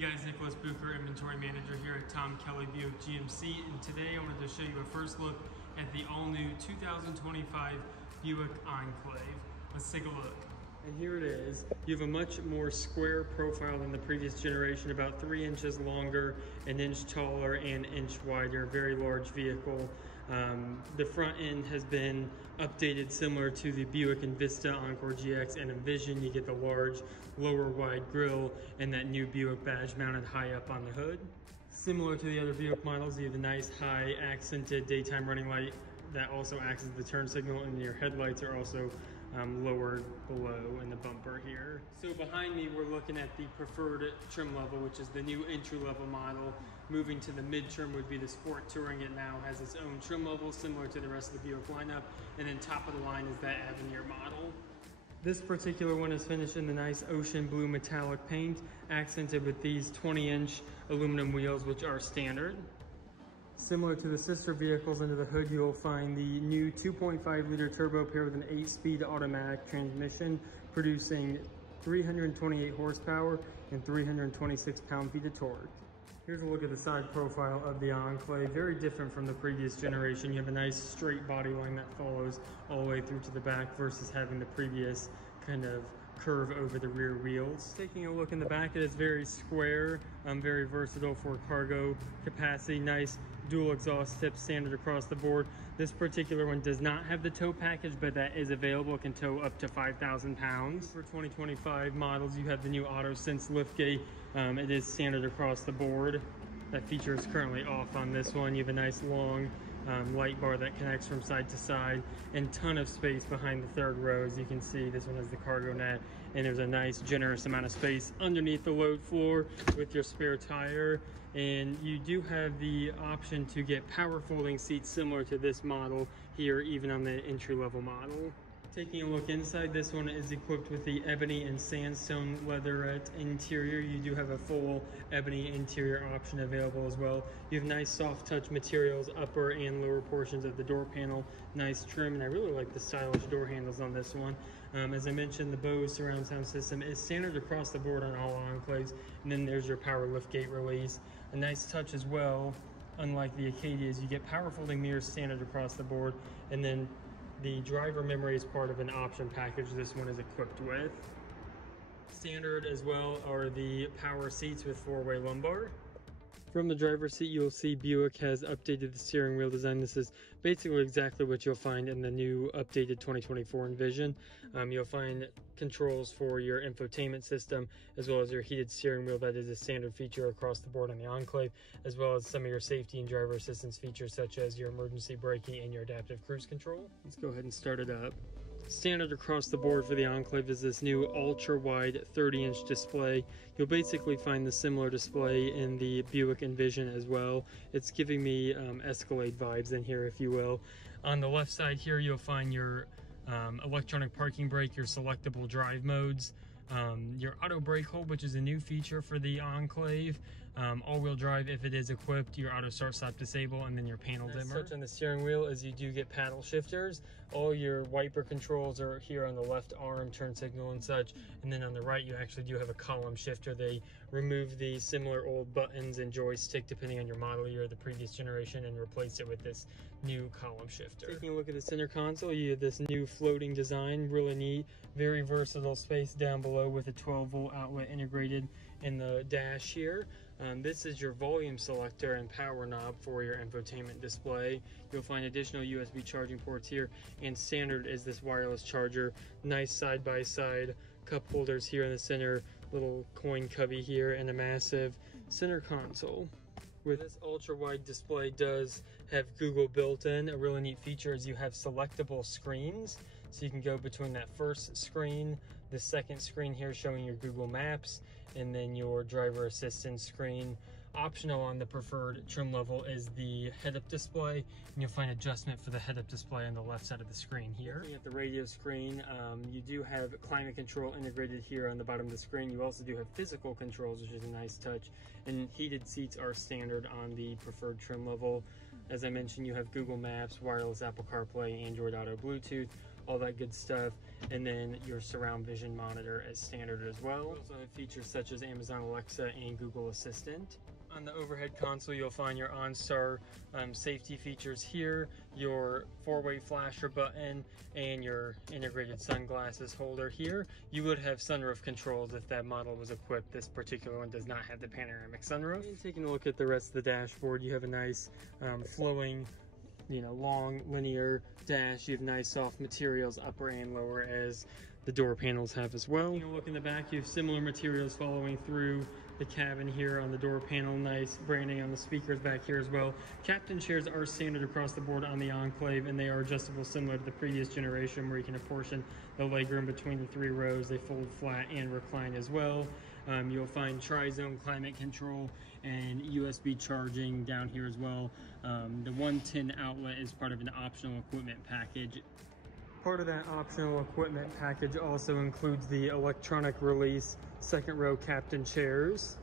guys, Nicholas Bucher, Inventory Manager here at Kelley Buick GMC, and today I wanted to show you a first look at the all-new 2025 Buick Enclave. Let's take a look. And here it is. You have a much more square profile than the previous generation, about 3 inches longer, an inch taller, and an inch wider. Very large vehicle. The front end has been updated similar to the Buick Envista, Encore GX, and Envision. You get the large lower wide grille and that new Buick badge mounted high up on the hood. Similar to the other Buick models, you have the nice high accented daytime running light that also acts as the turn signal, and your headlights are also lowered below in the bumper here. So behind me, we're looking at the preferred trim level, which is the new entry-level model. Moving to the mid-trim would be the Sport Touring. It now has its own trim level, similar to the rest of the Buick lineup. And then top of the line is that Avenir model. This particular one is finished in the nice ocean blue metallic paint, accented with these 20-inch aluminum wheels, which are standard. Similar to the sister vehicles, under the hood you'll find the new 2.5 liter turbo paired with an 8-speed automatic transmission, producing 328 horsepower and 326 pound-feet of torque. Here's a look at the side profile of the Enclave. Very different from the previous generation. You have a nice straight body line that follows all the way through to the back versus having the previous kind of curve over the rear wheels. Taking a look in the back, it is very square, very versatile for cargo capacity. Nice dual exhaust tips, standard across the board. This particular one does not have the tow package, but that is available. It can tow up to 5,000 pounds. For 2025 models, you have the new Auto Sense liftgate. It is standard across the board. That feature is currently off on this one. You have a nice long light bar that connects from side to side, and ton of space behind the third row. As you can see, this one has the cargo net, and there's a nice generous amount of space underneath the load floor with your spare tire. And you do have the option to get power folding seats similar to this model here, even on the entry-level model. Taking a look inside, this one is equipped with the ebony and sandstone leatherette interior. You do have a full ebony interior option available as well. You have nice soft touch materials, upper and lower portions of the door panel, nice trim, and I really like the stylish door handles on this one. As I mentioned, the Bose surround sound system is standard across the board on all Enclaves, and then there's your power liftgate release. A nice touch as well, unlike the Acadias, you get power folding mirrors standard across the board, and then the driver memory is part of an option package this one is equipped with. Standard as well are the power seats with 4-way lumbar. From the driver's seat, you'll see Buick has updated the steering wheel design. This is basically exactly what you'll find in the new updated 2024 Envision. You'll find controls for your infotainment system, as well as your heated steering wheel. That is a standard feature across the board on the Enclave, as well as some of your safety and driver assistance features, such as your emergency braking and your adaptive cruise control. Let's go ahead and start it up. Standard across the board for the Enclave is this new ultra-wide 30-inch display. You'll basically find the similar display in the Buick Envision as well. It's giving me Escalade vibes in here, if you will. On the left side here, you'll find your electronic parking brake, your selectable drive modes, your auto brake hold, which is a new feature for the Enclave, all-wheel drive if it is equipped, your auto start stop disable, and then your panel dimmer. Touch on the steering wheel is you do get paddle shifters. All your wiper controls are here on the left arm, turn signal and such, and then on the right you actually do have a column shifter. They removed the similar old buttons and joystick depending on your model year of the previous generation and replaced it with this new column shifter. Taking a look at the center console, you have this new floating design, really neat, very versatile space down below with a 12-volt outlet integrated in the dash here. This is your volume selector and power knob for your infotainment display. You'll find additional USB charging ports here, and standard is this wireless charger. Nice side-by-side cup holders here in the center, little coin cubby here, and a massive center console. With this ultra-wide display does have Google built in. A really neat feature is you have selectable screens. So you can go between that first screen, the second screen here showing your Google Maps, and then your driver assistance screen. Optional on the preferred trim level is the head-up display, and you'll find adjustment for the head-up display on the left side of the screen here. Looking at the radio screen, you do have climate control integrated here on the bottom of the screen. You also do have physical controls, which is a nice touch, and heated seats are standard on the preferred trim level. As I mentioned, you have Google Maps, wireless Apple CarPlay, Android Auto, Bluetooth. all that good stuff. And then your surround vision monitor as standard as well. We also have features such as Amazon Alexa and Google Assistant. On the overhead console, you'll find your OnStar safety features here, your 4-way flasher button, and your integrated sunglasses holder here. You would have sunroof controls if that model was equipped. This particular one does not have the panoramic sunroof. And taking a look at the rest of the dashboard, you have a nice flowing, long linear dash. You have nice soft materials upper and lower, as the door panels have as well. Taking a look in the back, you have similar materials following through the cabin here on the door panel. Nice branding on the speakers back here as well. Captain chairs are standard across the board on the Enclave, and they are adjustable similar to the previous generation, where you can apportion the legroom between the 3 rows. They fold flat and recline as well. You'll find tri-zone climate control and USB charging down here as well. The 110 outlet is part of an optional equipment package. Part of that optional equipment package also includes the electronic release 2nd row captain chairs.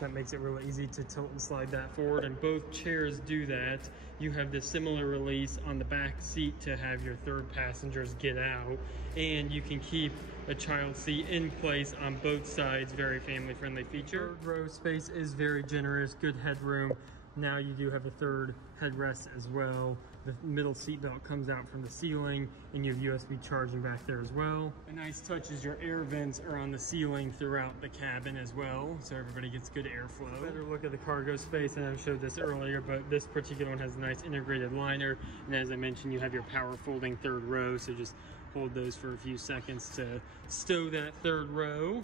That makes it really easy to tilt and slide that forward, and both chairs do that. You have the similar release on the back seat to have your 3rd passengers get out, and you can keep a child seat in place on both sides. Very family friendly feature. 3rd row space is very generous, good headroom. Now you do have a 3rd headrest as well. The middle seat belt comes out from the ceiling, and you have USB charging back there as well. A nice touch is your air vents are on the ceiling throughout the cabin as well, so everybody gets good airflow. Better look at the cargo space, and I showed this earlier, but this particular one has a nice integrated liner, and as I mentioned, you have your power folding 3rd row, so just hold those for a few seconds to stow that 3rd row.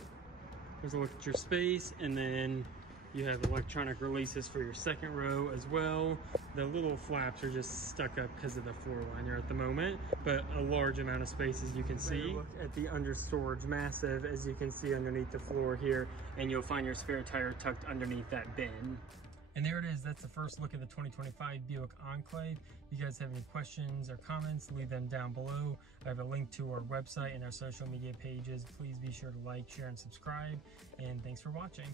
There's a look at your space, and then you have electronic releases for your 2nd row as well. The little flaps are just stuck up because of the floor liner at the moment, but a large amount of space, as you can see. Look at the under storage, massive, as you can see underneath the floor here, and you'll find your spare tire tucked underneath that bin. And there it is. That's the first look at the 2025 Buick Enclave. If you guys have any questions or comments, leave them down below. I have a link to our website and our social media pages. Please be sure to like, share, and subscribe. And thanks for watching.